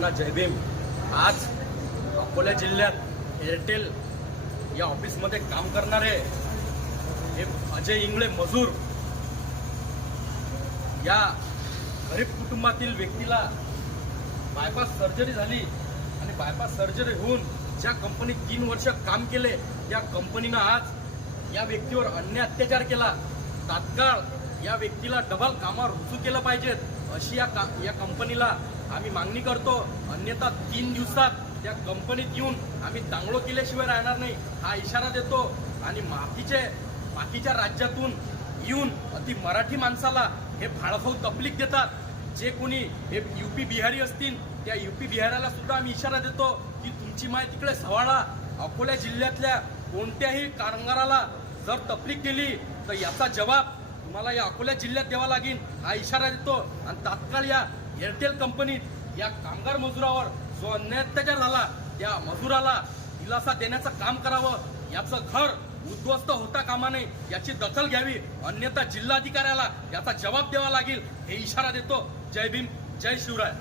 सर्वांना जय भीम। आज अकोला जिल्ह्यात एअरटेल या ऑफिसमध्ये काम करणारे हे अजय इंगळे मजूर या गरीब कुटुंबातील व्यक्तीला बायपास सर्जरी झाली आणि बायपास सर्जरी होऊन ज्या कंपनीत 3 वर्ष काम केले त्या कंपनीनं आज या व्यक्तीवर अन्याय अत्याचार केला। तात्काळ या व्यक्तीला डबल कामावर रुजू केलं पाहिजेत अशी या कंपनीला आम्ही मागणी करतो। अन्यथा 3 दिवसात त्या कंपनीत येऊन आम्ही दांगडो केल्याशिवाय राहणार नाही हा इशारा देतो। आणि बाकीच्या राज्यातून येऊन अति मराठी माणसाला हे भाळखाऊ तपलीक देतात। जे कोणी हे यूपी बिहारी असतील त्या यूपी बिहाराला सुद्धा आम्ही इशारा देतो की तुमची माय तिकडे सवाळा। अकोला जिल्ह्यातल्या कोणत्याही कामगाराला जर तपलीक केली तर याचा जवाब तुम्हाला या अकोला जिल्ह्यात द्यावा लागेल हा इशारा देतो। आणि तात्काळ या एअरटेल कंपनीत या कामगार मजुरावर जो अन्याय अत्याचार झाला त्या मजुराला दिलासा देण्याचं काम करावं। याचं घर उद्ध्वस्त होता कामा नये याची दखल घ्यावी, अन्यथा जिल्हाधिकाऱ्याला याचा जबाब द्यावा लागेल हे इशारा देतो। जय भीम, जय शिवराय।